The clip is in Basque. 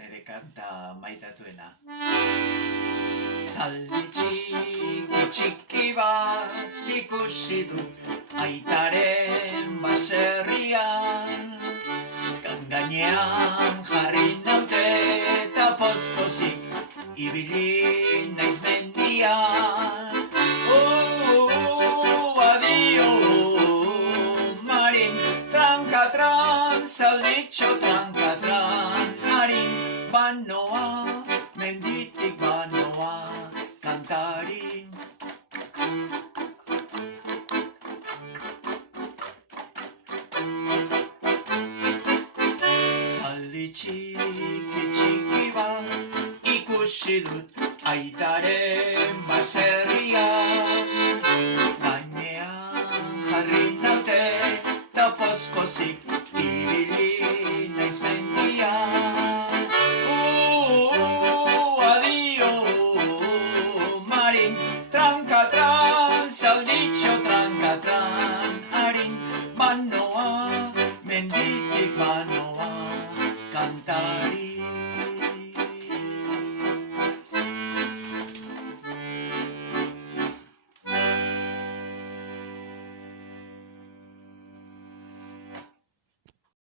nire kanta maitatuena. Zaldi txiki bat ikusi dut aitaren baserrian, gainean jarri naute eta pospozik ibili naiz mendian. Adio, Marin, trankatran, zalditxo trankatran, harin banoa, menditik banoa, kantarin. Zaldi txiki bat ikusi dut aitaren baserrian,